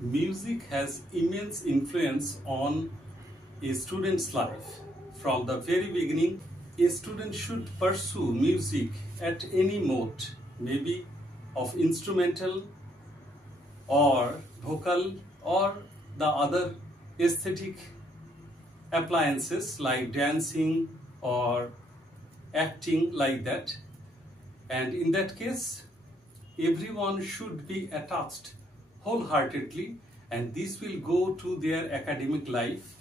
Music has immense influence on a student's life. From the very beginning, a student should pursue music at any mode, maybe of instrumental or vocal or the other aesthetic appliances like dancing or acting like that. And in that case, everyone should be attached wholeheartedly, and this will go to their academic life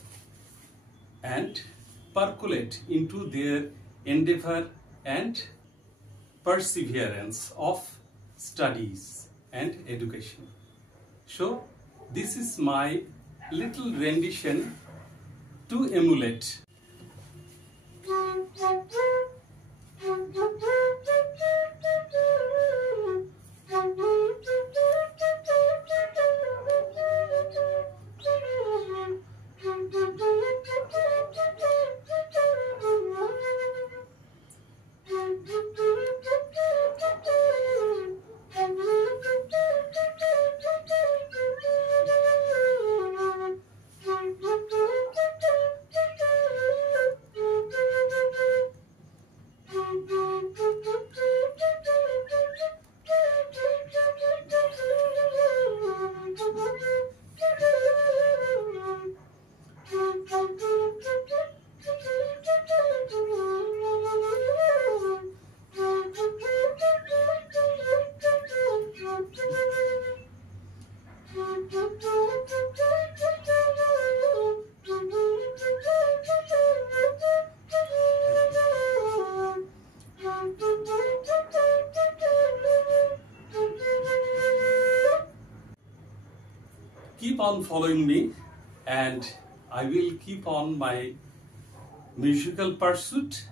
and percolate into their endeavor and perseverance of studies and education. So this is my little rendition to emulate. Keep on following me, and I will keep on my musical pursuit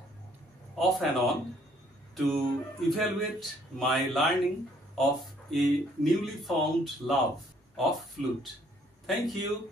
off and on to evaluate my learning of a newly found love of flute. Thank you.